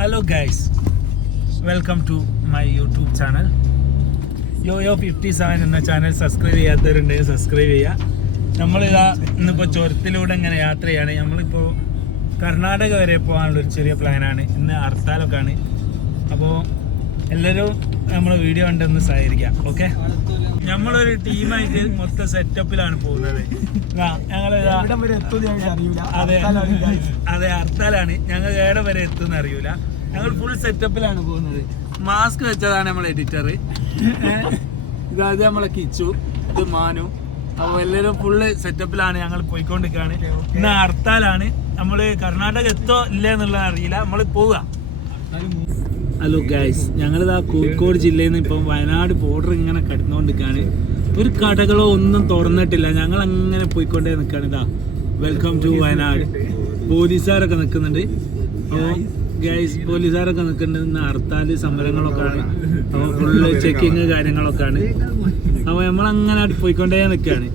Hello guys, welcome to my YouTube channel. Yo 57 എന്ന channel subscribe ചെയ്യാത്തവരുണ്ടെങ്കിൽ subscribe ചെയ്യുക. നമ്മളിതാ ഇന്നിപ്പോൾ ചുരത്തിലൂടെ ഇങ്ങനെ യാത്രയാണ്. നമ്മളിപ്പോൾ കർണാടക വരെ പോകാനുള്ളൊരു ചെറിയ പ്ലാനാണ്. ഇന്ന് ഹർത്താലൊക്കെ ആണ്. അപ്പോൾ എല്ലാവരും നമ്മൾ വീഡിയോ കണ്ടൊന്ന് സഹകരിക്കാം. ഓക്കെ, നമ്മളൊരു ടീമായിട്ട് മൊത്തം സെറ്റപ്പിലാണ് പോകുന്നത്. അതെ, ഹർത്താലാണ്. ഞങ്ങൾ ഏടെ വരെ എത്തുമെന്ന് അറിയൂല. ഞങ്ങൾ ഫുൾ സെറ്റപ്പിലാണ് പോകുന്നത്. മാസ്ക് വെച്ചതാണ് നമ്മളെ എഡിറ്റർ. ഇതായത് നമ്മളെ കിച്ചു, ഇത് മാനു. അപ്പോൾ എല്ലാവരും ഫുള്ള് സെറ്റപ്പിലാണ് ഞങ്ങൾ പോയിക്കൊണ്ടിരിക്കുകയാണ്. ഇന്ന് ഹർത്താലാണ്. നമ്മൾ കർണാടക എത്തോ ഇല്ലേ എന്നുള്ളത് അറിയില്ല. നമ്മൾ പോവുക. ഹലോ ഗൈസ്, ഞങ്ങളിതാ കോഴിക്കോട് ജില്ലയിൽ നിന്ന് ഇപ്പം വയനാട് ബോർഡർ ഇങ്ങനെ കടന്നുകൊണ്ടിരിക്കുകയാണ്. ഒരു കടകളോ ഒന്നും തുറന്നിട്ടില്ല. ഞങ്ങൾ അങ്ങനെ പോയിക്കൊണ്ടേ നിൽക്കുകയാണ്. ഇതാ വെൽക്കം ടു വയനാട്. പോലീസുകാരൊക്കെ നിൽക്കുന്നുണ്ട്. അപ്പോൾ ഗൈസ്, പോലീസുകാരൊക്കെ നിൽക്കുന്നുണ്ട്. ഇന്ന് ഹർത്താൽ സമരങ്ങളൊക്കെ ആണ്. അപ്പോൾ ഫുള്ള് ചെക്കിങ് കാര്യങ്ങളൊക്കെ ആണ്. അപ്പോൾ നമ്മളങ്ങനെ പോയിക്കൊണ്ടേ നിൽക്കുകയാണ്.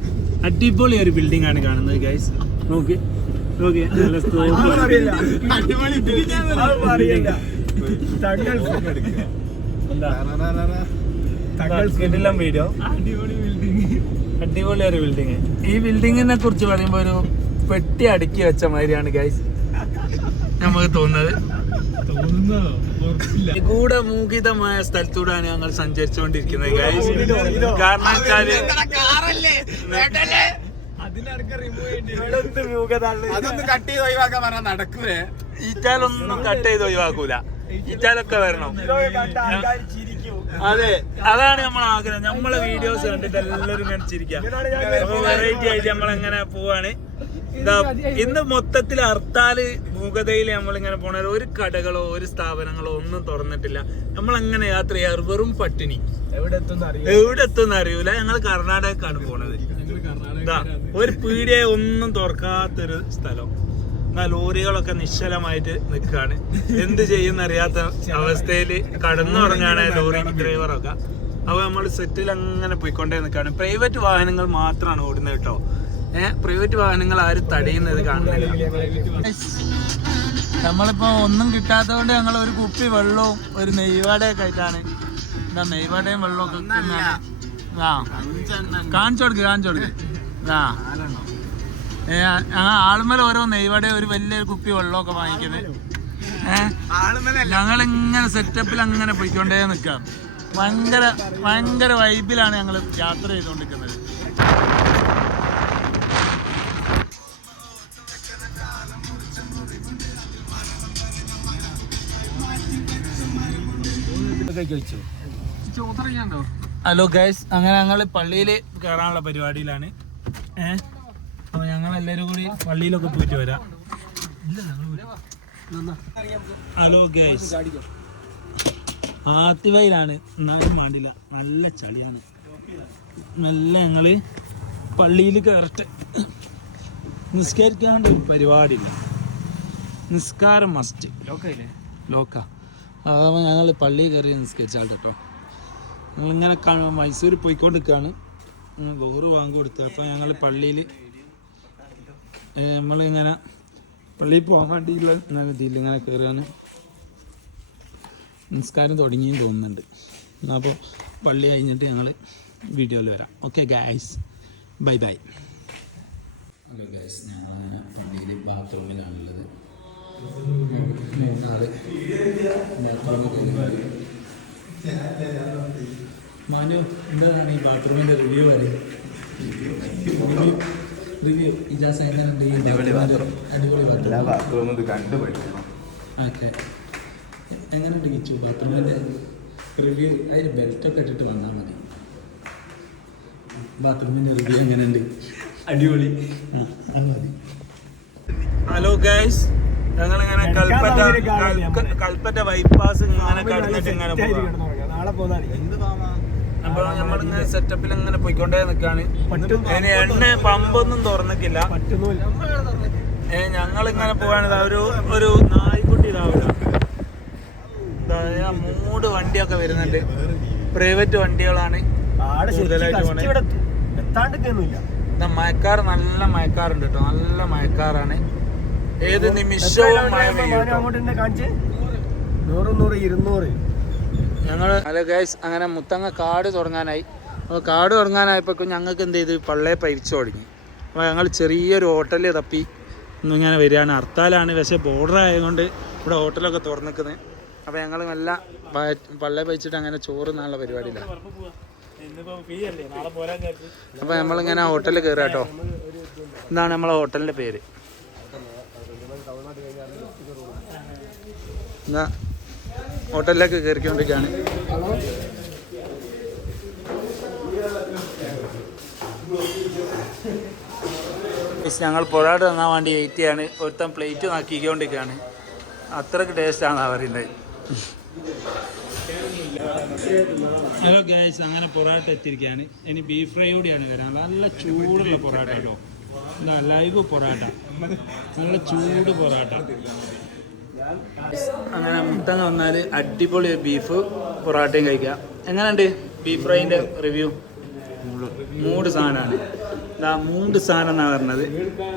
അടിപൊളി ഒരു ബിൽഡിംഗ് ആണ് കാണുന്നത് ഗൈസ്. നോക്കി നല്ല വീഡിയോ. അടിപൊളി ഒരു ബിൽഡിങ്. ഈ ബിൽഡിങ്ങിനെ കുറിച്ച് പറയുമ്പോൾ ഒരു പെട്ടി അടുക്കി വെച്ച മാതിരിയാണ് ഗൈസ് നമുക്ക് തോന്നുന്നത്. ഗൂഢമൂഖിതമായ സ്ഥലത്തൂടെയാണ് ഞങ്ങൾ സഞ്ചരിച്ചുകൊണ്ടിരിക്കുന്നത് ഗൈസ്. കാരണക്കാര് നടക്കൂലേ? ഈറ്റാലൊന്നും കട്ട് ചെയ്ത് ഒഴിവാക്കൂല. ഈറ്റാലൊക്കെ വരണം. അതെ, അതാണ് നമ്മളെ ആഗ്രഹം. നമ്മളെ വീഡിയോസ് കണ്ടിട്ട് എല്ലാവരും കാണിച്ചിരിക്കുക. അപ്പൊ വെറൈറ്റി ആയിട്ട് നമ്മളെങ്ങനെ പോവാണ്. ഇന്ന് മൊത്തത്തിൽ ഹർത്താല് മൂകതയിൽ നമ്മളിങ്ങനെ പോണ ഒരു കടകളോ ഒരു സ്ഥാപനങ്ങളോ ഒന്നും തുറന്നിട്ടില്ല. നമ്മളങ്ങനെ യാത്ര ചെയ്യാറ് വെറും പട്ടിണി. എവിടെ എത്തുന്ന അറിയൂല. ഞങ്ങൾ കർണാടകക്കാണ് പോണത്. ഒരു പീടിയെ ഒന്നും തുറക്കാത്തൊരു സ്ഥലം. എന്നാൽ ലോറികളൊക്കെ നിശ്ചലമായിട്ട് നിൽക്കുകയാണ്. എന്ത് ചെയ്യുന്നറിയാത്ത അവസ്ഥയിൽ കടന്നുറങ്ങാണ് ലോറി ഡ്രൈവറൊക്കെ. അപ്പോൾ നമ്മൾ സെറ്റിൽ അങ്ങനെ പോയിക്കൊണ്ടേ നിൽക്കുകയാണ്. പ്രൈവറ്റ് വാഹനങ്ങൾ മാത്രമാണ് ഓടുന്നത് കേട്ടോ. പ്രൈവറ്റ് വാഹനങ്ങൾ ആരും തടയുന്നത് കാണുന്നില്ല. നമ്മളിപ്പോൾ ഒന്നും കിട്ടാത്തതുകൊണ്ട് ഞങ്ങൾ ഒരു കുപ്പി വെള്ളവും ഒരു നെയ്വാടയൊക്കെ ആയിട്ടാണ്. എന്താ നെയ്വാടയും വെള്ളമൊക്കെ കാണിച്ചു കൊടുക്ക്. ആളുമേൽ ഓരോ നെയ്വടയും ഒരു വലിയൊരു കുപ്പി വെള്ളമൊക്കെ വാങ്ങിക്കുന്നത്. ഞങ്ങളിങ്ങനെ സെറ്റപ്പിൽ അങ്ങനെ പോയിക്കൊണ്ടേ നിൽക്കാം. ഭയങ്കര വൈബിലാണ് ഞങ്ങൾ യാത്ര ചെയ്തുകൊണ്ടിരിക്കുന്നത്. ഹലോ ഗൈസ്, അങ്ങനെ ഞങ്ങൾ പള്ളിയിൽ കയറാനുള്ള പരിപാടിയിലാണ്. അപ്പോൾ ഞങ്ങളെല്ലാവരും കൂടി പള്ളിയിലൊക്കെ പോയിട്ട് വരാം. ഹലോ ഗൈസ്, ആത്തിവയിലാണ്. എന്നാലും മാണ്ടില്ല, നല്ല ചളിയാണ്. നല്ല ഞങ്ങൾ പള്ളിയിൽ കയറട്ടെ. നിസ്കരിക്കാണ്ട് ഒരു പരിപാടിയില്ല. നിസ്കാരം മസ്റ്റ്. ലോക്ക. അതാവുമ്പോൾ ഞങ്ങൾ പള്ളിയിൽ കയറി നിസ്കരിച്ചാൽ കേട്ടോ. ഞങ്ങളിങ്ങനെ മൈസൂർ പോയിക്കൊണ്ടിരിക്കുകയാണ്. ഗോറ് വാങ്ങി കൊടുത്തു. അപ്പോൾ ഞങ്ങൾ പള്ളിയിൽ നമ്മളിങ്ങനെ പള്ളിയിൽ പോകാൻ വേണ്ടിയുള്ള നല്ല രീതിയിൽ ഇങ്ങനെ കയറുകയാണ്. നിസ്കാരം തുടങ്ങിയെന്ന് തോന്നുന്നുണ്ട്. അപ്പോൾ പള്ളി കഴിഞ്ഞിട്ട് ഞങ്ങൾ വീഡിയോയിൽ വരാം. Okay guys, bye. Okay guys, ഞങ്ങളങ്ങനെ പള്ളിയിൽ ബാത്റൂമിലാണുള്ളത്. മനു, എന്താണ് ഈ ബാത്റൂമിൻ്റെ റിവ്യൂ വരെ? റിവ്യൂ ഇജാസ് എങ്ങനെയുണ്ട്? അടിപൊളി ബാത്റൂം. ഓക്കെ, എങ്ങനെയുണ്ട് കിച്ചു ബാത്റൂമിൻ്റെ റിവ്യൂ? അതിന് ബെൽറ്റൊക്കെ ഇട്ടിട്ട് വന്നാൽ മതി. ബാത്റൂമിൻ്റെ റിവ്യൂ എങ്ങനെയുണ്ട്? അടിപൊളി. മതി. ഹലോ ഗൈസ്, ഞങ്ങളിങ്ങനെ കൽപ്പറ്റ ബൈപ്പാസ് ഇങ്ങനെ കടന്നിട്ട് ഇങ്ങനെ പോകാം. അപ്പൊ നമ്മളിങ്ങനെ സെറ്റപ്പിൽ ഇങ്ങനെ പോയിക്കൊണ്ടേ നിക്കാണ്. അതിന് എണ്ണ പമ്പൊന്നും തുറന്നിട്ടില്ല. ഞങ്ങളിങ്ങനെ പോവാണ്. ഒരു നായ്ക്കുട്ടി ഇതാവില്ല, മൂട് വണ്ടിയൊക്കെ വരുന്നുണ്ട്. പ്രൈവറ്റ് വണ്ടികളാണ് കൂടുതലായിട്ട് പോണേ. മഴക്കാർ നല്ല മഴക്കാറുണ്ട് കേട്ടോ, നല്ല മഴക്കാറാണ്. ഏത് നിമിഷവും മഴ പെയ്യും. ഞങ്ങള് ഹലോ ഗൈസ്, അങ്ങനെ മുത്തങ്ങ കാട് തുടങ്ങാനായി. അപ്പോൾ കാട് തുടങ്ങാനായപ്പോൾ ഞങ്ങൾക്ക് എന്ത് ചെയ്ത് പള്ളയെ പൈച്ചു തുടങ്ങി. അപ്പോൾ ഞങ്ങൾ ചെറിയൊരു ഹോട്ടലിൽ തപ്പി ഇങ്ങനെ വരികയാണ്. ഹർത്താലാണ്, പക്ഷേ ബോർഡർ ആയതുകൊണ്ട് ഇവിടെ ഹോട്ടലൊക്കെ തുറന്നിക്കുന്നത്. അപ്പോൾ ഞങ്ങൾ നല്ല പള്ളയെ പൈച്ചിട്ട് അങ്ങനെ ചോറ് എന്നുള്ള പരിപാടിയില്ല. അപ്പോൾ നമ്മളിങ്ങനെ ഹോട്ടലിൽ കയറുക കേട്ടോ. ഇതാണ് നമ്മളെ ഹോട്ടലിൻ്റെ പേര്. എന്നാ ഹോട്ടലിലേക്ക് കയറിക്കൊണ്ടിരിക്കുകയാണ്. ഞങ്ങൾ പൊറാട്ട തന്നാൻ വേണ്ടി വെയിറ്റ് ചെയ്യാണ്. ഒരുത്തൻ പ്ലേറ്റ് നാക്കിക്കൊണ്ടിരിക്കുകയാണ്. അത്രയ്ക്ക് ടേസ്റ്റാണെന്നാണ് പറയുന്നത്. ഹലോ ഗൈസ്, അങ്ങനെ പൊറാട്ട എത്തിയിരിക്കുകയാണ്. ഇനി ബീഫ് ഫ്രൈ കൂടിയാണ് വരാൻ. നല്ല ചൂടുള്ള പൊറാട്ട കേട്ടോ. എന്താ ലൈവ് പൊറാട്ട, നല്ല ചൂട് പൊറാട്ട. അങ്ങനെ മുത്തങ്ങ വന്നാൽ അടിപൊളി ബീഫ് പൊറാട്ടയും കഴിക്കാം. എങ്ങനെയുണ്ട് ബീഫ് ഫ്രൈൻ്റെ റിവ്യൂ? മൂട് സാധനമാണ്. ഇതാ 3 സാധനം എന്നാണ് പറഞ്ഞത്.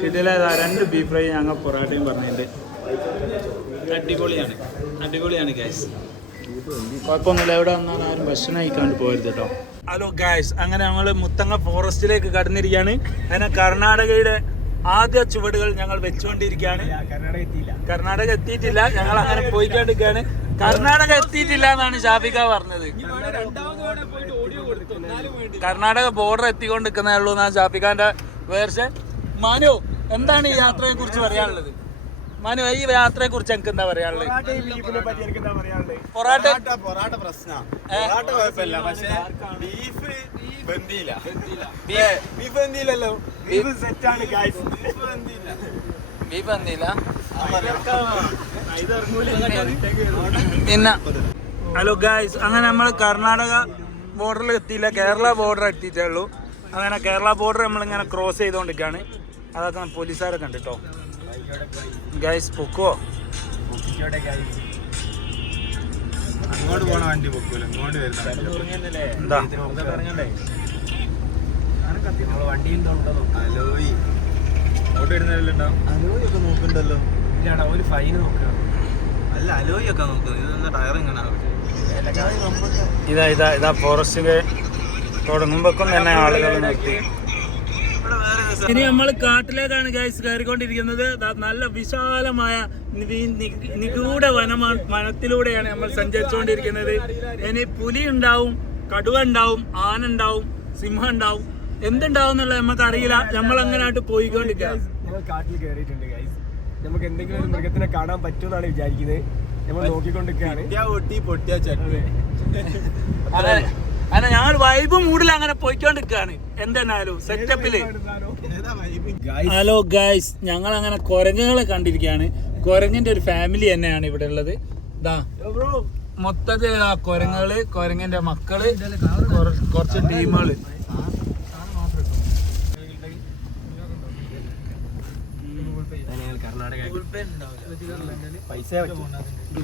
കിട്ടില്ല 2 ബീഫ് ഫ്രൈ ഞങ്ങൾ പൊറാട്ടയും പറഞ്ഞിട്ടുണ്ട്. അടിപൊളിയാണ്, അടിപൊളിയാണ് ഗൈസ്. കുഴപ്പമൊന്നുമില്ല. എവിടെ വന്നാൽ ആരും ഭക്ഷണം കഴിക്കാണ്ട് പോകരുത് കേട്ടോ. ഹലോ ഗൈസ്, അങ്ങനെ ഞങ്ങൾ മുത്തങ്ങ ഫോറസ്റ്റിലേക്ക് കടന്നിരിക്കുകയാണ്. അങ്ങനെ കർണാടകയുടെ ആദ്യ ചുവടുകൾ ഞങ്ങൾ വെച്ചുകൊണ്ടിരിക്കുകയാണ്. കർണാടക എത്തിയിട്ടില്ല, ഞങ്ങൾ അങ്ങനെ പോയിക്കൊണ്ടിരിക്കുകയാണ്. കർണാടക എത്തിയിട്ടില്ല എന്നാണ് ഷാഫിക പറഞ്ഞത്. കർണാടക ബോർഡർ എത്തിക്കൊണ്ടിരിക്കുന്നേ ഉള്ളൂ എന്നാണ് ഷാഫിഖാന്റെ വേർഷൻ. മനു, എന്താണ് ഈ യാത്രയെ കുറിച്ച് പറയാനുള്ളത്? മനു, ഈ യാത്രയെ കുറിച്ച് എനിക്ക് എന്താ പറയാനുള്ളത്? പൊറാട്ട കുഴപ്പമില്ല, പക്ഷേ ബീഫ് വന്നില്ല. പിന്നെ ഹലോ ഗായ്സ്, അങ്ങനെ നമ്മൾ കർണാടക ബോർഡറിൽ എത്തിയില്ല, കേരള ബോർഡർ എത്തിയിട്ടേ ഉള്ളൂ. അങ്ങനെ കേരള ബോർഡർ നമ്മളിങ്ങനെ ക്രോസ് ചെയ്തുകൊണ്ടിരിക്കുകയാണ്. അതൊക്കെ പോലീസുകാരൊക്കെ ഉണ്ട് കേട്ടോ. ഗൈസ് പൊക്കോ, അങ്ങോട്ട് പോണ വണ്ടി പൊക്കൂല, ഇങ്ങോട്ട് എന്താ നോക്കണ്ടല്ലോ. അല്ല അലോയി ഒക്കെ നോക്കുന്നത്, ടയർ ഇങ്ങനെ ഇതാ ഫോറസ്റ്റില് തുടങ്ങുമ്പോഴേക്കും തന്നെ ആളുകൾ നിർത്തി. ഇനി നമ്മൾ കാട്ടിലേക്കാണ് ഗൈസ് കയറിക്കൊണ്ടിരിക്കുന്നത്. നല്ല വിശാലമായ നിഗൂഢ വനത്തിലൂടെയാണ് നമ്മൾ സഞ്ചരിച്ചുകൊണ്ടിരിക്കുന്നത്. ഇനി പുലി ഉണ്ടാവും, കടുവ ഉണ്ടാവും, ആന ഉണ്ടാവും, സിംഹം ഉണ്ടാവും, എന്തുണ്ടാവും എന്നുള്ളത് നമുക്ക് അറിയില്ല. നമ്മൾ അങ്ങനെ ആയിട്ട് പോയിക്കൊണ്ടിരിക്കുക. കാട്ടിൽ കയറിയിട്ടുണ്ട് ഗൈസ്. നമുക്ക് എന്തെങ്കിലും ഒരു മൃഗത്തിനെ കാണാൻ പറ്റുമെന്നാണ് വിചാരിക്കുന്നത്. നമ്മൾ നോക്കിക്കൊണ്ടിരിക്കുകയാണ്. അങ്ങനെ ഞങ്ങൾ വൈബ് മൂഡിൽ അങ്ങനെ പോയിക്കൊണ്ടിരിക്കുകയാണ്. എന്തെന്നാലും സെറ്റപ്പില്. ഹലോ ഗൈസ്, ഞങ്ങൾ അങ്ങനെ കുരങ്ങുകളെ കണ്ടിരിക്കുകയാണ്. കുരങ്ങിന്റെ ഒരു ഫാമിലി തന്നെയാണ് ഇവിടെ ഉള്ളത്. ഇതാ മൊത്തത്തിൽ കുരങ്ങുകള്, കുരങ്ങിന്റെ മക്കള്, കുറച്ച് ടീമുകള്.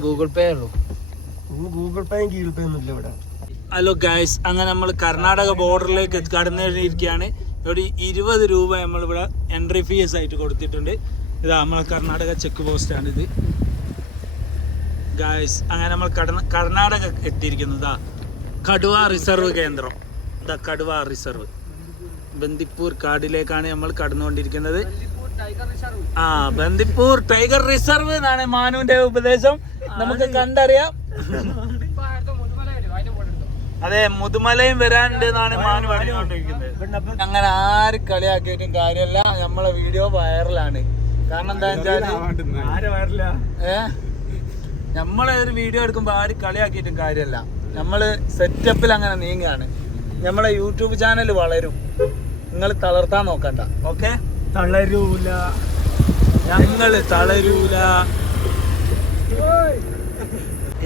ഗൂഗിൾ പേ ഉള്ളൂ, ഗൂഗിൾ പേയും ഗൂഗിൾ പേ ഒന്നും ഇല്ല ഇവിടെ. ഹലോ ഗൈസ്, അങ്ങനെ നമ്മൾ കർണാടക ബോർഡറിലേക്ക് കടന്നിരിക്കുകയാണ്. ഇവിടെ 20 രൂപ നമ്മളിവിടെ എൻട്രി ഫീസ് ആയിട്ട് കൊടുത്തിട്ടുണ്ട്. ഇതാ നമ്മളെ കർണാടക ചെക്ക് പോസ്റ്റാണ് ഇത് ഗൈസ്. അങ്ങനെ നമ്മൾ കർണാടക എത്തിയിരിക്കുന്നു. ഇതാ കടുവ റിസർവ് കേന്ദ്രം. ഇതാ കടുവ റിസർവ് ബന്ദിപ്പൂർ കാടിലേക്കാണ് നമ്മൾ കടന്നുകൊണ്ടിരിക്കുന്നത്. ബന്ദിപ്പൂർ ടൈഗർ റിസർവ് എന്നാണ് മാനുവിന്റെ ഉപദേശം. നമുക്ക് കണ്ടറിയാം. അതെ, മുതുമലയും വരാനുണ്ട് എന്നാണ് മാനു പറഞ്ഞുകൊണ്ടിരിക്കുന്നത്. അങ്ങനെ ആര് കളിയാക്കിയിട്ടും കാര്യമല്ല, നമ്മളെ വീഡിയോ വൈറലാണ്. കാരണം എന്താ വെച്ചാല് നമ്മളെ ഒരു വീഡിയോ എടുക്കുമ്പോ ആര് കളിയാക്കിയിട്ടും കാര്യമല്ല. നമ്മള് സെറ്റപ്പിൽ അങ്ങനെ നീങ്ങുകയാണ്. നമ്മളെ യൂട്യൂബ് ചാനൽ വളരും. നിങ്ങൾ തളർത്താൻ നോക്കണ്ട. ഓക്കെ, തളരൂല, ഞങ്ങള് തളരൂല.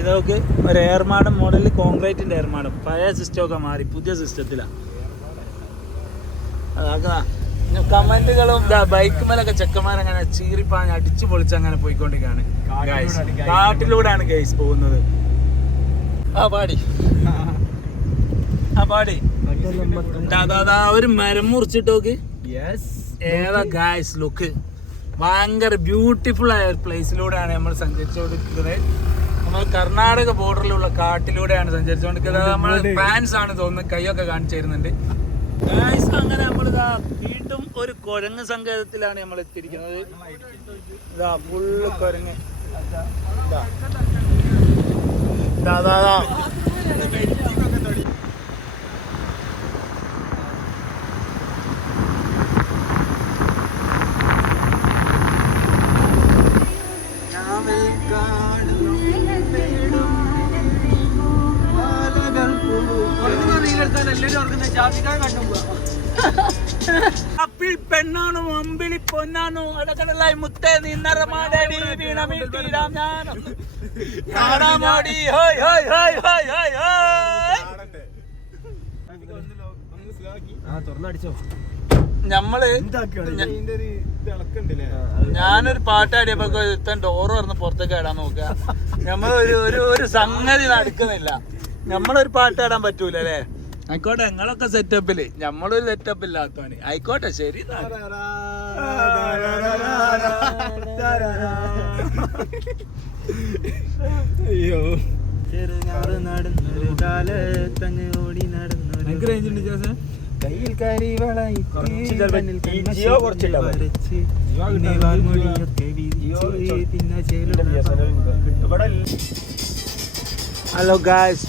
ഇതൊക്കെ ഒരു എയർമാടം മോഡലിൽ കോൺക്രീറ്റിൻ്റെ എയർമാടം. പഴയ സിസ്റ്റമൊക്കെ മാറി പുതിയ സിസ്റ്റത്തിലാണ്. അതാക്കുന്ന കമന്റുകളും ബൈക്ക് മേലൊക്കെ ചെക്കന്മാരങ്ങനെ ചീറിപ്പാഞ്ഞ് അടിച്ചു പൊളിച്ച് അങ്ങനെ പോയിക്കൊണ്ടിരിക്കുകയാണ്. കാട്ടിലൂടെയാണ് ഗൈസ് പോകുന്നത്. ആ പാടി ഒരു മരം മുറിച്ചിട്ട് നോക്ക്. ഏതാ ഗൈസ് ലുക്ക്. ഭയങ്കര ബ്യൂട്ടിഫുൾ ആയ ഒരു പ്ലേസിലൂടെയാണ് നമ്മൾ സഞ്ചരിച്ചുകൊണ്ടിരിക്കുന്നത്. നമ്മൾ കർണാടക ബോർഡറിലുള്ള കാട്ടിലൂടെയാണ് സഞ്ചരിച്ചുകൊണ്ടിരിക്കുന്നത്. നമ്മൾ ഫാൻസ് ആണ് തോന്നുന്നത്, കൈയൊക്കെ കാണിച്ചു തരുന്നുണ്ട്. അങ്ങനെ നമ്മളിതാ വീണ്ടും ഒരു കുരങ്ങ് സങ്കേതത്തിലാണ് നമ്മൾ എത്തിയിരിക്കുന്നത്. ഇതാ ഫുള്ള് കുരങ്ങ്. അപ്പിൾ പെണ്ണാണോ അമ്പിളി പൊന്നാണോ അടകടലായി മുത്തേ നിന്നറമാടടി വീണമിൽ തീരാം ഞാനോ കാണാമോടി ഹോയ് ഹോയ് ഹോയ് ഹോയ് ഹോയ് ഹോയ്. ഞമ്മള് ഞാനൊരു പാട്ടാടിയപ്പോ ഇത്തൻ ഡോറ് പറഞ്ഞ് പുറത്തേക്ക് ഇടാൻ നോക്കുക. ഒരു സംഗതി നടക്കുന്നില്ല. നമ്മളൊരു പാട്ട് ഇടാൻ പറ്റൂല അല്ലേ? ആയിക്കോട്ടെ, ഞങ്ങളൊക്കെ സെറ്റപ്പില്, നമ്മളൊരു സെറ്റപ്പ് ഇല്ലാത്തവന്. ആയിക്കോട്ടെ, ശരി. അയ്യോ കയ്യിൽ കരിവള ഹലോ ഗായ്സ്,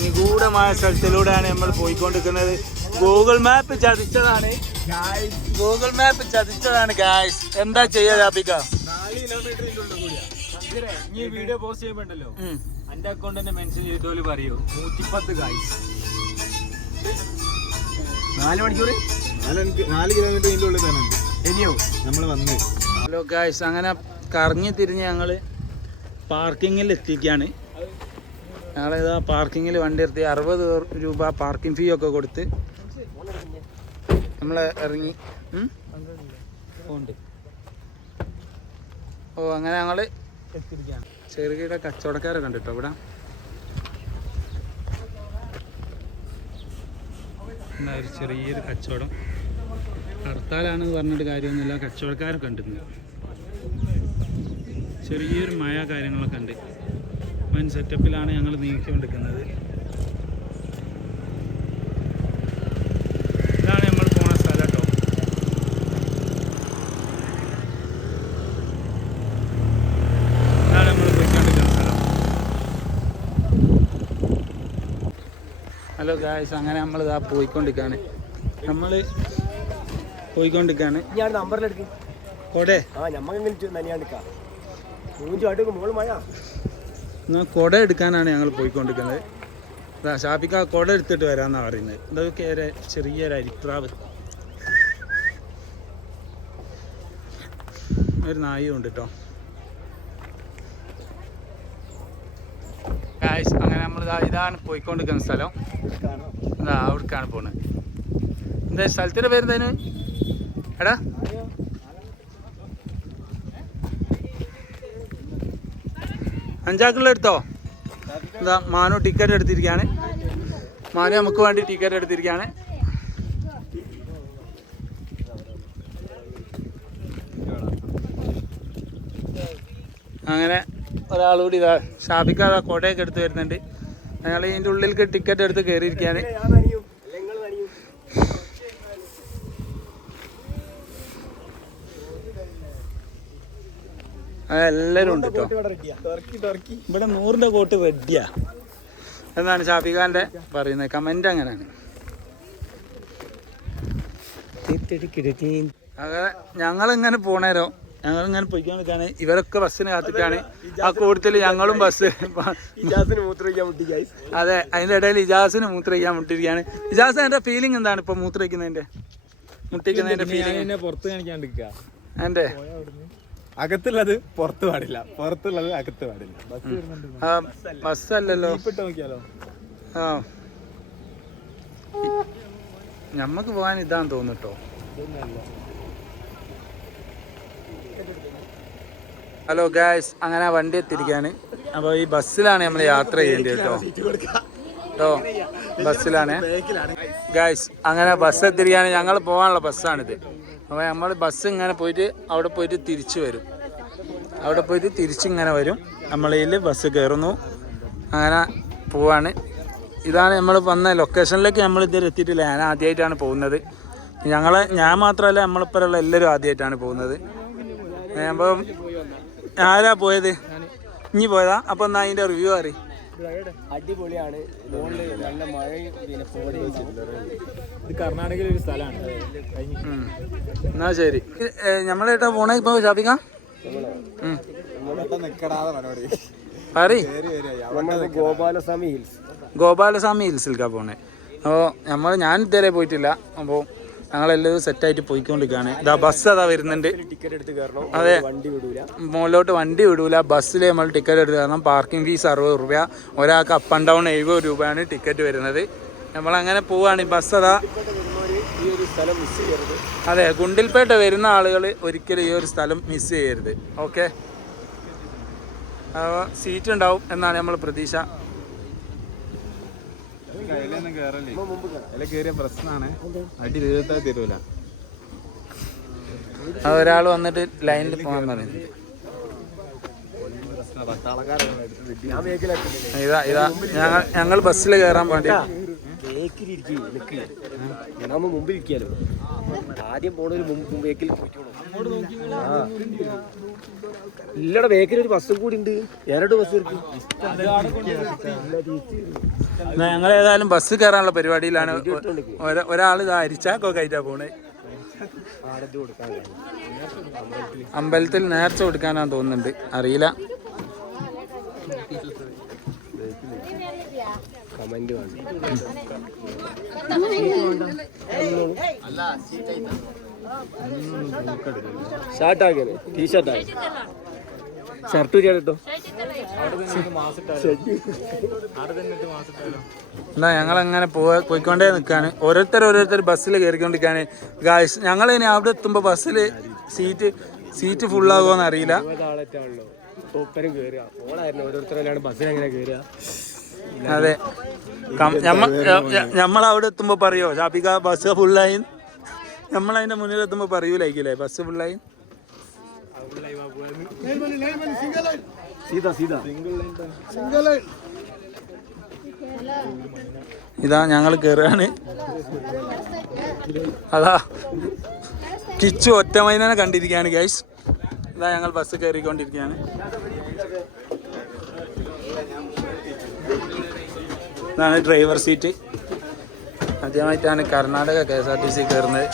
നിഗൂഢമായ സ്ഥലത്തിലൂടെയാണ് നമ്മൾ പോയിക്കൊണ്ടിരിക്കുന്നത്. ഗൂഗിൾ മാപ്പ് ചതിച്ചതാണ് ഗായ്സ്. എന്താ ചെയ്യാ ജാബിക? 4 കിലോമീറ്റർ ഈ വീഡിയോ പോസ്റ്റ് ചെയ്യുമ്പോണ്ടല്ലോ എന്റെ അക്കൗണ്ട് തന്നെ മെൻഷൻ ചെയ്തോല് പറയൂ 110 ഗായ്സ്. 4 മണിക്കൂർ 4 കിലോമീറ്റർ ഇതിന്റെ ഉള്ളിൽ തന്നെ ഇനിയോ നമ്മൾ വന്ന്. ഹലോ ഗായ്സ്, അങ്ങനെ കറങ്ങി തിരിഞ്ഞ് ഞങ്ങൾ പാർക്കിങ്ങിൽ എത്തിക്കുകയാണ്. ഞങ്ങളിതാ പാർക്കിങ്ങിൽ വണ്ടി നിർത്തി 60 രൂപ പാർക്കിംഗ് ഫീ ഒക്കെ കൊടുത്ത് നമ്മൾ ഇറങ്ങി. അങ്ങനെ ഞങ്ങൾ എത്തിയിരിക്കുകയാണ്. ചെറുകിട കച്ചവടക്കാരെ കണ്ടിട്ടോ ഇവിടെ. എന്താ ഒരു ചെറിയൊരു കച്ചവടം. ഹർത്താലാണെന്ന് പറഞ്ഞിട്ട് കാര്യമൊന്നുമില്ല, കച്ചവടക്കാരെ കണ്ടിരുന്നു. ചെറിയൊരു മഴ കാര്യങ്ങളൊക്കെ ഉണ്ട്. വൻ സെറ്റപ്പിലാണ് ഞങ്ങൾ നീക്കിക്കൊണ്ടിരിക്കുന്നത്. ഇതാണ് നമ്മൾ പോണ സ്ഥലം കേട്ടോ. ഇതാണ് നമ്മൾ പോയിക്കൊണ്ടിരിക്കുന്ന സ്ഥലം. ഹലോ ഗായ്സ്, അങ്ങനെ നമ്മൾ ഇതാ പോയിക്കൊണ്ടിരിക്കുകയാണ്. ഞാൻ നമ്പറിലെടുക്ക് കൊടേ കുട എടുക്കാനാണ് ഞങ്ങൾ പോയിക്കൊണ്ടിരിക്കുന്നത്. ഷാപ്പിക്ക് ആ കുട എടുത്തിട്ട് വരാമെന്നാണ് പറയുന്നത്. ഇതൊക്കെ ചെറിയൊരു അരിപ്രാവ്. ഒരു നായും ഉണ്ട് കേട്ടോ. അങ്ങനെ നമ്മൾ ഇതാണ് പോയിക്കൊണ്ടിരിക്കുന്ന സ്ഥലം. അവിടേക്കാണ് പോണത്. എന്താ സ്ഥലത്തിൻ്റെ പേരെന്തേന് എടാ? അഞ്ചാക്കുള്ള എടുത്തോ. എന്താ മാനു ടിക്കറ്റ് എടുത്തിരിക്കുകയാണ്. മാനു നമുക്ക് വേണ്ടി ടിക്കറ്റ് എടുത്തിരിക്കുകയാണ്. അങ്ങനെ ഒരാളുകൂടി ഇതാ ഷാപ്പിക്കാതെ കോട്ടയൊക്കെ എടുത്ത് വരുന്നുണ്ട്. അയാൾ ഇതിൻ്റെ ഉള്ളിലേക്ക് ടിക്കറ്റ് എടുത്ത് കയറിയിരിക്കുകയാണ്. എല്ലാവരും ഉണ്ട് കേട്ടോ. ഇവിടെ 100ന്റെ കോട്ട് റെഡിയാ എന്നാണ് ഷാഫിഖാന്റെ പറയുന്നത്. കമന്റ് അങ്ങനെയാണ്. അങ്ങനെ ഞങ്ങളിങ്ങനെ പോണേരോ, ഞങ്ങളിങ്ങനെ പോയിക്കൊണ്ടിരിക്കുകയാണ്. ഇവരൊക്കെ ബസ്സിന് കാത്തിട്ടാണ്. ആ കൂട്ടത്തിൽ ഞങ്ങളും ബസ്. അതെ, അതിന്റെ ഇടയിൽ ഇജാസിന് മൂത്രയ്ക്കാൻ മുട്ടിരിക്കുകയാണ്. ഇജാസ്, എന്റെ ഫീലിംഗ് എന്താണ് ഇപ്പൊ മൂത്രയ്ക്കുന്നതിന്റെ മുട്ടിക്കുന്നതിന്റെ ഫീലിംഗ്? പുറത്ത് കാണിക്കാണ്ടിരിക്കുക. എന്റെ അകത്തുള്ളത് പുറത്ത് പാടില്ല, പുറത്തുള്ളത് അകത്ത് പാടില്ല. ബസ്സല്ലല്ലോ. നോക്കിയാലോ? ആ ഞമ്മക്ക് പോകാൻ ഇതാന്ന് തോന്നുട്ടോ. ഹലോ ഗായ്സ്, അങ്ങനെ വണ്ടി എത്തിയിരിക്കാണ്. അപ്പോൾ ഈ ബസ്സിലാണ് നമ്മൾ യാത്ര ചെയ്യേണ്ടത് കേട്ടോ. ബസ്സിലാണ് ഗായ്സ്. അങ്ങനെ ബസ് എത്തിയിരിക്കുകയാണ്. ഞങ്ങൾ പോകാനുള്ള ബസ്സാണിത്. അപ്പോൾ നമ്മൾ ബസ് ഇങ്ങനെ പോയിട്ട് അവിടെ പോയിട്ട് തിരിച്ചു വരും. അവിടെ പോയിട്ട് തിരിച്ചിങ്ങനെ വരും. നമ്മളതിൽ ബസ് കയറുന്നു, അങ്ങനെ പോവാണ്. ഇതാണ് നമ്മൾ വന്ന ലൊക്കേഷനിലേക്ക് നമ്മൾ ഇതുവരെ എത്തിയിട്ടില്ല. ഞാൻ ആദ്യമായിട്ടാണ് പോകുന്നത്. ഞാൻ മാത്രമല്ല, നമ്മളിപ്പോഴുള്ള എല്ലാവരും ആദ്യമായിട്ടാണ് പോകുന്നത്. അപ്പം ആരാ പോയത്? ഇനി പോയതാ? അപ്പം എന്നാ അതിൻ്റെ റിവ്യൂ അറിയും. അടിപൊളിയാണ്. നല്ല മഴയും ഇത് കർണാടകയിലെ ഒരു സ്ഥലമാണ്. എന്നാ ശരി. നമ്മളേട്ടാ പോണേ ഇപ്പൊ ഷാപ്പിക്കാം? ഗോപാലസ്വാമി ഹിൽസിലേക്കാ പോണേ. അപ്പോൾ ഞാൻ ഇതുവരെ പോയിട്ടില്ല. അപ്പോൾ ഞങ്ങളെല്ലാവരും സെറ്റായിട്ട് പോയിക്കൊണ്ടിരിക്കുകയാണ്. ഇതാ ബസ് അതാ വരുന്നുണ്ട്. അതെ, മുകളിലോട്ട് വണ്ടി വിടൂല. ബസ്സിൽ നമ്മൾ ടിക്കറ്റ് എടുത്ത് കയറണം. പാർക്കിംഗ് ഫീസ് 60 രൂപ. ഒരാൾക്ക് അപ്പ് ആൻഡ് ഡൗൺ 70 രൂപയാണ് ടിക്കറ്റ് വരുന്നത്. നമ്മളങ്ങനെ പോവുകയാണ്. ബസ് അതാ. അതെ, ഗുണ്ടിൽപേട്ട വരുന്ന ആളുകൾ ഒരിക്കലും ഈ ഒരു സ്ഥലം മിസ് ചെയ്യരുത്. ഓക്കെ, സീറ്റ് ഉണ്ടാവും എന്നാണ് നമ്മൾ പ്രതീക്ഷ. പ്രശ്നമാണ്, അടി തീർത്താ തരൂല. ഒരാൾ വന്നിട്ട് ലൈനിൽ പോകാൻ പറയുന്നത്. ഇതാ ഞങ്ങൾ ബസ്സിൽ കയറാൻ വേണ്ടി മുമ്പിൽ ഇരിക്കാലോ. ആദ്യം പോണൊരു ബേക്കിൽ ഇല്ലടെ, ബേക്കിൽ ഒരു ബസ്സും കൂടി ഉണ്ട്. 2 ബസ് ഞങ്ങൾ ഏതായാലും ബസ് കയറാനുള്ള പരിപാടിയിലാണ്. ഒരാൾ ഇത് അരിച്ചാക്കൊക്കെ ആയിട്ടാ പോണേ. അമ്പലത്തിൽ നേർച്ച കൊടുക്കാനാന്ന് തോന്നുന്നുണ്ട്, അറിയില്ല. കമന്റ് ഷർട്ടാക്കിയാണ്, ടീഷർട്ടാണ്, ഷർട്ട് കേട്ടോ. എന്നാ ഞങ്ങളങ്ങനെ പോയിക്കൊണ്ടേ നിൽക്കാണ്. ഓരോരുത്തർ ബസ്സിൽ കയറിക്കൊണ്ടിരിക്കുകയാണ്. ഗായ്സ്, ഞങ്ങളിനി അവിടെ എത്തുമ്പോൾ ബസ്സിൽ സീറ്റ് ഫുള്ളാകുമോന്ന് അറിയില്ല. അതെ, നമ്മളവിടെ എത്തുമ്പോൾ പറയോ ഷാപ്പിക്ക ബസ് ഫുള്ളായി? നമ്മളതിൻ്റെ മുന്നിൽ എത്തുമ്പോൾ പറയൂലായിരിക്കില്ലേ ബസ് ഫുള്ളായി? ഇതാ ഞങ്ങൾ കയറുകയാണ്. അതാ കിച്ചു ഒറ്റമൈനെ കണ്ടിരിക്കുകയാണ് ഗൈസ്. ഇതാ ഞങ്ങൾ ബസ് കയറിക്കൊണ്ടിരിക്കുകയാണ്. ഇതാണ് ഡ്രൈവർ സീറ്റ്. ആദ്യമായിട്ടാണ് കർണാടക KSRTC കയറുന്നത്.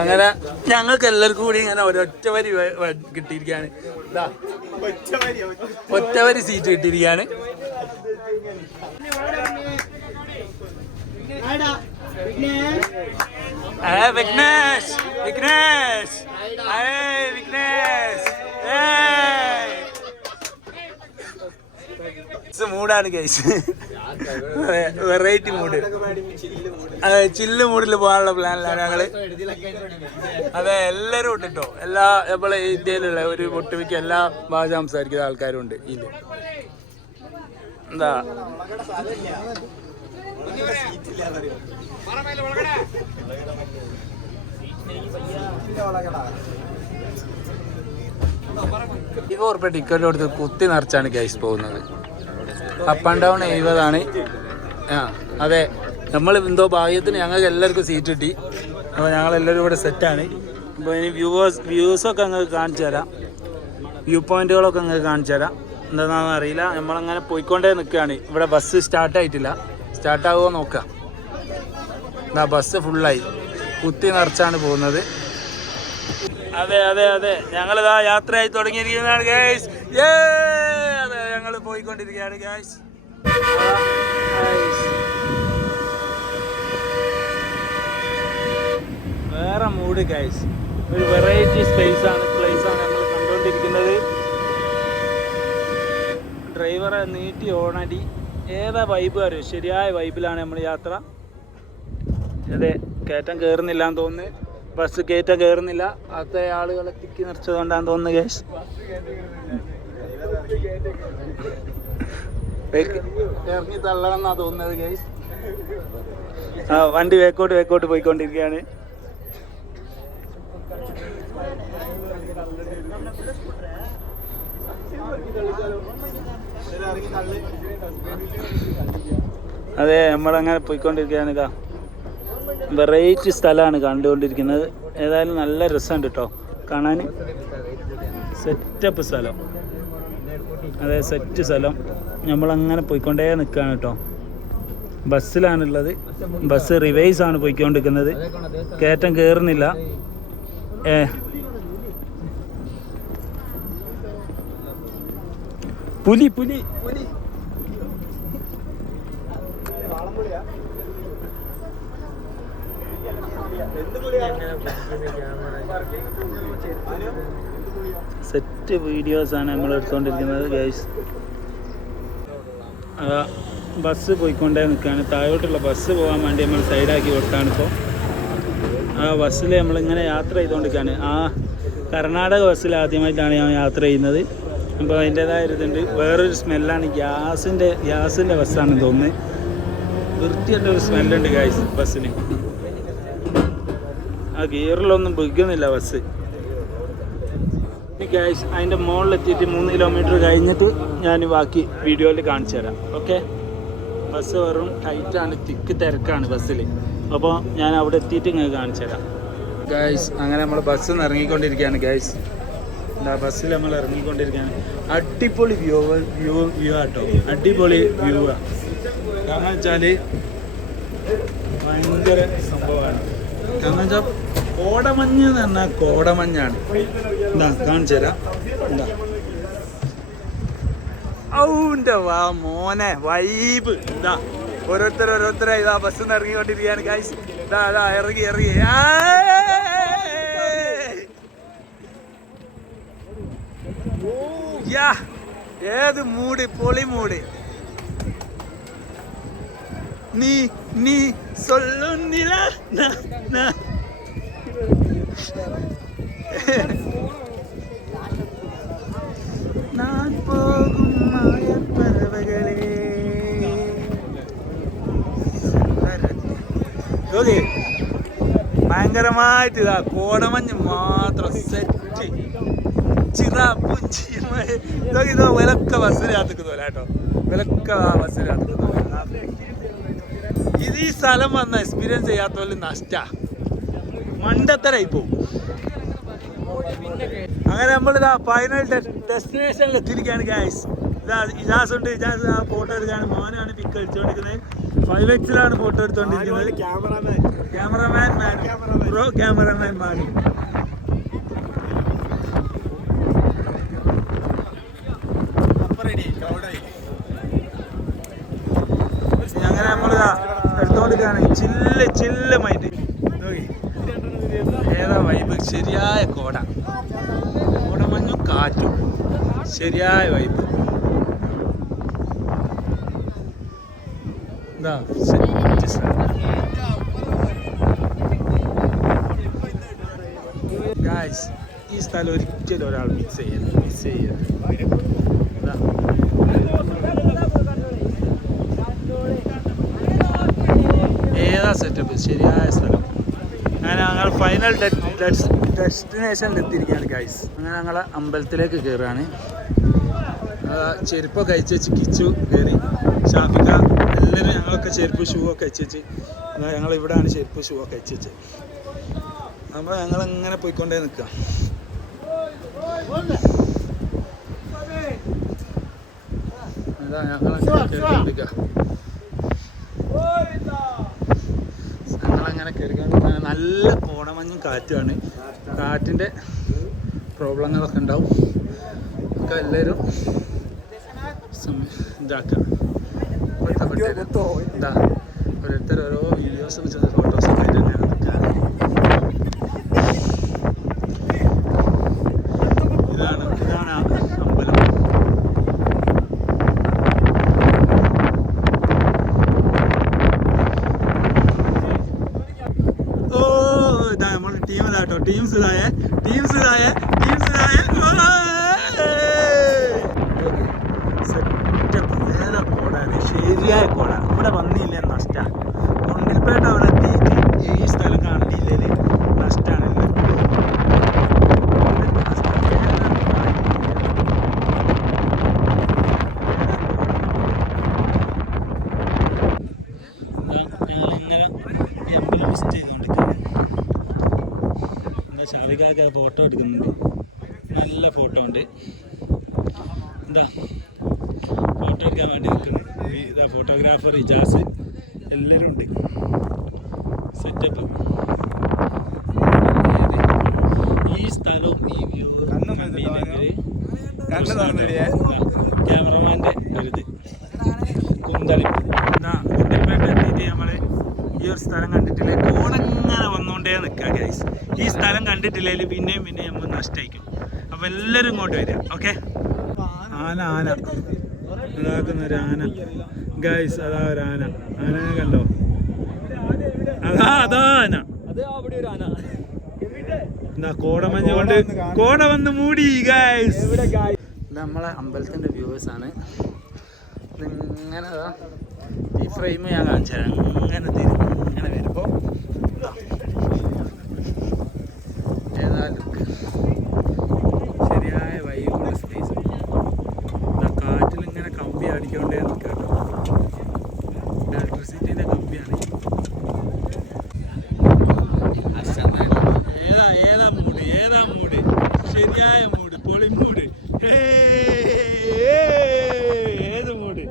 അങ്ങനെ ഞങ്ങൾക്ക് എല്ലാവർക്കും കൂടി ഇങ്ങനെ ഒരൊറ്റ വരി കിട്ടിയിരിക്കുകയാണ്. ഒറ്റ വരി സീറ്റ് കിട്ടിയിരിക്കുകയാണ്. വിഘ്നേഷ് വിഘ്നേഷ് വിഘ്നേഷ് മൂടാണ് കേസ്. വെറൈറ്റി മൂഡ്, അതെ, ചില്ല് മൂഡിൽ പോകാനുള്ള പ്ലാനിലാണ് ഞങ്ങള്. അതെ, എല്ലാവരും ഉണ്ട് കേട്ടോ. നമ്മളെ ഇന്ത്യയിലുള്ള ഒരു ഒട്ടുമിക്ക എല്ലാ ഭാഷ സംസാരിക്കുന്ന ആൾക്കാരും ഉണ്ട് ഇതില്. എന്താ ₹20 ടിക്കറ്റ് കൊടുത്ത് കുത്തി നിറച്ചാണ് കേസ് പോകുന്നത്. അപ്പ് ആൻഡ് ഡൗൺ 70 ആ അതെ, നമ്മൾ എന്തോ ഭാഗ്യത്തിന് ഞങ്ങൾക്ക് എല്ലാവർക്കും സീറ്റ് കിട്ടി. അപ്പോൾ ഞങ്ങളെല്ലാവരും ഇവിടെ സെറ്റാണ്. അപ്പോൾ ഇനി വ്യൂസൊക്കെ അങ്ങ് കാണിച്ചു തരാം, വ്യൂ പോയിന്റുകളൊക്കെ അങ്ങ് കാണിച്ചു തരാം. എന്താണെന്ന് അറിയില്ല, നമ്മളങ്ങനെ പോയിക്കൊണ്ടേ നിൽക്കുകയാണ്. ഇവിടെ ബസ് സ്റ്റാർട്ടായിട്ടില്ല, സ്റ്റാർട്ടാകുമോ നോക്കാം. ബസ് ഫുള്ളായി. കുത്തി നിറച്ചാണ് പോകുന്നത്. അതെ അതെ അതെ, ഞങ്ങളിതാ യാത്രയായി തുടങ്ങിയിരിക്കുന്നതാണ് ഗൈസ്. അതെ, ഞങ്ങൾ പോയിക്കൊണ്ടിരിക്കുകയാണ് ഗൈസ്. വേറെ മൂഡ് ഗൈസ്, ഒരു വെറൈറ്റി പ്ലേസ് ആണ് നമ്മൾ കണ്ടുകൊണ്ടിരിക്കുന്നത്. ഡ്രൈവറെ നീട്ടി ഓണടി, ഏതാ വൈബ് അറിയോ? ശരിയായ വൈബിലാണ് നമ്മൾ യാത്ര. അതെ, കയറ്റം കയറുന്നില്ല എന്ന് തോന്നുന്നു. ബസ് കയറ്റം കയറുന്നില്ല, അത്ര ആളുകളെ തിക്കി നിറച്ചതുകൊണ്ടാന്ന് തോന്നുന്നു ഗൈസ്. ഇറങ്ങി തള്ളണം എന്നാ തോന്നുന്നത് ഗൈസ്. ആ വണ്ടി വേക്കോട്ട് പോയിക്കൊണ്ടിരിക്കുകയാണ്. അതെ, നമ്മളങ്ങനെ പോയിക്കൊണ്ടിരിക്കുകയാണ്. ഇതാ വെറൈറ്റി സ്ഥലമാണ് കണ്ടുകൊണ്ടിരിക്കുന്നത്. ഏതായാലും നല്ല രസമുണ്ട് കേട്ടോ കാണാൻ. സെറ്റപ്പ് സ്ഥലം, അതെ സെറ്റ് സ്ഥലം. നമ്മളങ്ങനെ പോയിക്കൊണ്ടേ നിൽക്കുകയാണ് കേട്ടോ. ബസ്സിലാണുള്ളത്. ബസ് റിവേഴ്സ് ആണ് പോയിക്കൊണ്ടിരിക്കുന്നത്, കയറ്റം കയറുന്നില്ല. പുലി പുലി പുലി സെറ്റ് വീഡിയോസാണ് നമ്മൾ എടുത്തുകൊണ്ടിരിക്കുന്നത് ഗൈസ്. ബസ് പോയിക്കൊണ്ടേ നിൽക്കുകയാണ്. താഴോട്ടുള്ള ബസ് പോകാൻ വേണ്ടി നമ്മൾ സൈഡാക്കി കൊടുത്താണ് ഇപ്പോൾ. ആ ബസ്സിൽ നമ്മളിങ്ങനെ യാത്ര ചെയ്തുകൊണ്ടിരിക്കുകയാണ്. ആ കർണാടക ബസ്സിൽ ആദ്യമായിട്ടാണ് ഞാൻ യാത്ര ചെയ്യുന്നത്. അപ്പോൾ അതിൻ്റേതായ ഇതുണ്ട്. വേറൊരു സ്മെല്ലാണ്, ഗ്യാസിൻ്റെ ബസ്സാണെന്ന് തോന്നുന്നത്. വൃത്തിയായിട്ടൊരു സ്മെല്ലുണ്ട് ഗൈസ് ബസ്സിന്. ആ ഗിയറിലൊന്നും ബിഗുന്നില്ല ബസ്. ഗൈസ് അതിൻ്റെ മുകളിലെത്തിയിട്ട് 3 കിലോമീറ്റർ കഴിഞ്ഞിട്ട് ഞാൻ ബാക്കി വീഡിയോയിൽ കാണിച്ചു തരാം. ഓക്കെ, ബസ് വെറും ടൈറ്റാണ്, തിരക്കാണ് ബസ്സിൽ. അപ്പോൾ ഞാൻ അവിടെ എത്തിയിട്ട് ഇങ്ങനെ കാണിച്ചു തരാം ഗൈസ്. അങ്ങനെ നമ്മൾ ബസ്സിൽ നിന്ന് ഇറങ്ങിക്കൊണ്ടിരിക്കുകയാണ് ഗൈസ്. ബസ്സിൽ നമ്മൾ ഇറങ്ങിക്കൊണ്ടിരിക്കുകയാണ്. അടിപൊളി വ്യൂ ആട്ടോ, അടിപൊളി വ്യൂ ആണ്. കാരണം വെച്ചാൽ ഭയങ്കര സംഭവമാണ്. കാരണം വെച്ചാൽ കോടമഞ്ഞ് എന്ന് പറഞ്ഞാൽ കോടമഞ്ഞാണ്. എന്താ കാണിച്ചു തരാം. എന്താ ഔൻ്റെ വാ മോനെ വൈബ്. എന്താ ഓരോരുത്തരായി ഇതാ ബസ്സിൽ നിന്ന് ഇറങ്ങിക്കൊണ്ടിരിക്കുകയാണ് ഗൈസ്. ഇതാ ഇറങ്ങി ഏത് മൂഡ്, പൊളി മൂഡ്. നീ സൊല്ലുന്നില്ല ഞാൻ പോകും മായപ്പറവകളെ. ഭയങ്കരമായിട്ട് ഇതാ കോടമഞ്ഞ് മാത്രം സെറ്റ് ഇതോ വിലക്ക ബസ്സിനകത്തുക്കുന്നില്ല കേട്ടോ. വിലക്ക ബസ്സിനകത്തുക്കുന്നു. ഇത് ഈ സ്ഥലം വന്ന എക്സ്പീരിയൻസ് ചെയ്യാത്തവര് നഷ്ട മണ്ടത്തരായി പോകും. അങ്ങനെ നമ്മളിതാ ഫൈനൽ ഡെസ്റ്റിനേഷനിൽ എത്തിയിരിക്കുകയാണ് ഗൈസ്. ഇജാസ് ഉണ്ട്, ഇജാസ് ആ ഫോട്ടോ എടുക്കുകയാണ്. മോനാണ് പിക്ക് അടിച്ചുകൊണ്ടിരിക്കുന്നത്. 5X ഫോട്ടോ എടുത്തുകൊണ്ടിരിക്കുന്നത്. Cameraman bro, cameraman Manu. അങ്ങനെ നമ്മളിതാ എടുത്തുകൊണ്ടിരിക്കുകയാണ്. ചില്ല് മൈൻഡ്. ഏതാ വൈബ്, ശരിയായ കോടമഞ്ഞും കാറ്റും, ശരിയായ വൈബ്. എന്താ ഗായ്സ്, ഈ സ്ഥലം ഒരിക്കലും ഒരാൾ മിസ് ചെയ്യരുത്. ഏതാ സെറ്റപ്പ്, ശരിയായ സ്ഥലം. അങ്ങനെ ഞങ്ങൾ ഫൈനൽ ഡെസ്റ്റിനേഷനിൽ എത്തിയിരിക്കുകയാണ് ഗൈസ്. അങ്ങനെ ഞങ്ങൾ അമ്പലത്തിലേക്ക് കയറുകയാണ്. ചെരുപ്പൊക്കെ അയച്ചു വെച്ച് കിച്ചു കയറി. ഷാഫിക്ക എല്ലാവരും ഞങ്ങളൊക്കെ ചെരുപ്പ് ഷൂ ഒക്കെ അയച്ചു വെച്ച്. ഞങ്ങളിവിടെയാണ് ചെരുപ്പ് ഷൂ ഒക്കെ അയച്ചു വെച്ച്. അപ്പോൾ ഞങ്ങളിങ്ങനെ പോയിക്കൊണ്ടേ നിൽക്കുക. അതാ ഞങ്ങളങ്ങനെ അങ്ങനെ കയറി നല്ല കോടമഞ്ഞും കാറ്റുമാണ്. കാറ്റിൻ്റെ പ്രോബ്ലങ്ങളൊക്കെ ഉണ്ടാവും. ഒക്കെ എല്ലാവരും ഇതാക്കുക. ഇതാ ഓരോരുത്തർ ഓരോ വീഡിയോസും ഫോട്ടോസൊക്കെ ആയിട്ട് തന്നെയാണ് നിൽക്കുക. ഇതാണ് അമ്പലം. ഓ ഇതാ നമ്മുടെ ടീം ഇതാട്ടോ. ടീംസ് ഇതായേ. ഏതാ കോടാണ്, ശരിയായ കോട. ഇവിടെ വന്നില്ലേ നഷ്ടമാണ്. ഗുണ്ടിൽപേട്ട അവിടെ എത്തിയിട്ട് ഈ സ്ഥലം കാണില്ലേ നഷ്ടമാണ്. ഞങ്ങളിങ്ങനെ അമ്പലം വിസിറ്റ് ചെയ്തുകൊണ്ടിരിക്കുകയാണ്. എന്താ ഷാരിഖൊക്കെ ഫോട്ടോ എടുക്കുന്നുണ്ട്. നല്ല ഫോട്ടോ ഉണ്ട്. എന്താ ഫോട്ടോ എടുക്കാൻ വേണ്ടി നിൽക്കുന്നു. ഇതാ ഫോട്ടോഗ്രാഫർ ഇജാസ്, എല്ലാവരും ഉണ്ട്. സെറ്റപ്പ്. ഈ സ്ഥലവും ഈ വ്യൂ ക്യാമറമാൻ്റെ ഒരിത് കുന്തളിപ്പ്. കുണ്ടൽപേട്ട എത്തിയിട്ട് നമ്മൾ ഈ ഒരു സ്ഥലം കണ്ടിട്ടില്ലേ, കോടങ്ങനെ വന്നുകൊണ്ടേ നിൽക്കുക ഗൈസ്. ഈ സ്ഥലം കണ്ടിട്ടില്ലെങ്കിൽ പിന്നെയും നമ്മൾ നഷ്ടമായിരിക്കും. അപ്പോൾ എല്ലാവരും ഇങ്ങോട്ട് വരിക. ഓക്കെ. ആന ഇതാക്കുന്നൊരു ആന ഗൈസ്. അതാ ഒരു ആന. ആനനെ കണ്ടോ? അതാ ആന. എന്താ കോടമഞ്ഞ കൊണ്ട് കോട വന്ന് മൂടി ഗൈസ്. ഇത് നമ്മളെ അമ്പലത്തിൻ്റെ വ്യൂവേഴ്സ് ആണ്. ഇതിങ്ങനെ ഈ ഫ്രെയിം ഞാൻ കാണിച്ചു തരാം. ഇങ്ങനെ വരുമ്പോൾ ഏതാ ലുക്ക്. ശരിയായ വൈബുള്ള സ്പേസ്. കാറ്റിലിങ്ങനെ കമ്പി അടിക്കൊണ്ടേ നിൽക്കാം. ഇലക്ട്രിസിറ്റിൻ്റെ കമ്പിയാണ്. ഏതാ മൂഡ് ശരിയായ മൂഡ്, പൊളി മൂഡ്. ഏത് മൂഡ്?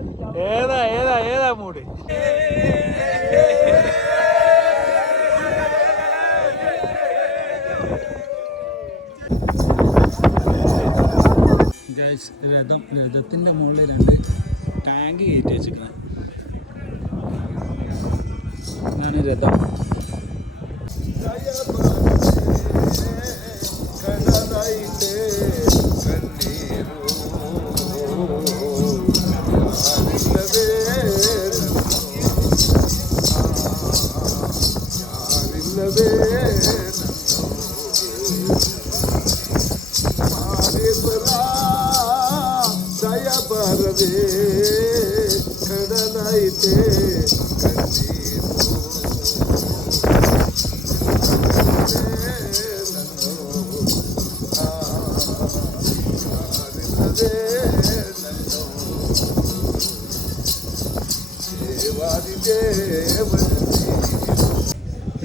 ഏതാ മൂഡ്? ഗൈസ്, രഥത്തിൻ്റെ മുകളിൽ 2 ടാങ്ക് കയറ്റി വെച്ചിരിക്കുന്നത്. ഇതാണ് രഥം.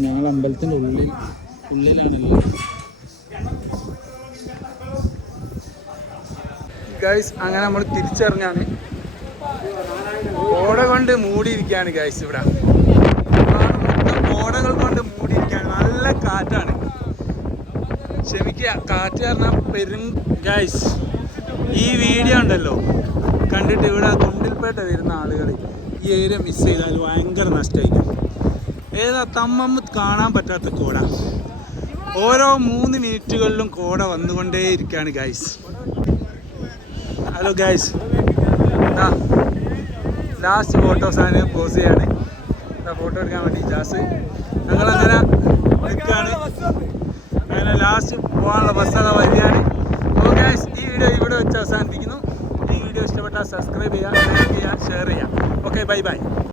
ഞങ്ങൾ അമ്പലത്തിൻ്റെ ഉള്ളിലാണല്ലോ ഗൈസ്. അങ്ങനെ നമ്മൾ തിരിച്ചറിഞ്ഞാണ്. കോട കൊണ്ട് മൂടിയിരിക്കുകയാണ് ഗൈസ്. ഇവിടെ മൊത്തം കോടകൾ കൊണ്ട് മൂടിയിരിക്കുകയാണ്. നല്ല കാറ്റാണ്. ക്ഷമിക്കുക, കാറ്റ് പറഞ്ഞാൽ പെരും. ഗൈസ്, ഈ വീഡിയോ ഉണ്ടല്ലോ കണ്ടിട്ട് ഇവിടെ ഗുണ്ടിൽപേട്ട വരുന്ന ആളുകൾ ഈ ഏരിയ മിസ് ചെയ്താൽ ഭയങ്കര നഷ്ടമായിരിക്കും. ഏതാ തമ്മമ്മ കാണാൻ പറ്റാത്ത കോട. ഓരോ 3 മിനിറ്റുകളിലും കോട വന്നുകൊണ്ടേ ഇരിക്കുകയാണ് ഗൈസ്. ഹലോ ഗൈസ്, ലാസ്റ്റ് ഫോട്ടോസാണ് പോസ് ചെയ്യാണ്. ഫോട്ടോ എടുക്കാൻ വേണ്ടി ജാസ് ഞങ്ങളങ്ങനെ നിൽക്കുകയാണ്. അങ്ങനെ ലാസ്റ്റ് പോകാനുള്ള ബസ്സൊക്കെ വരികയാണ്. അപ്പോൾ ഗൈസ്, ഈ വീഡിയോ ഇവിടെ വെച്ച് അവസാനിപ്പിക്കുന്നു. ഈ വീഡിയോ ഇഷ്ടപ്പെട്ടാൽ സബ്സ്ക്രൈബ് ചെയ്യുക, ലൈക്ക് ചെയ്യുക, ഷെയർ ചെയ്യുക. Okay, by.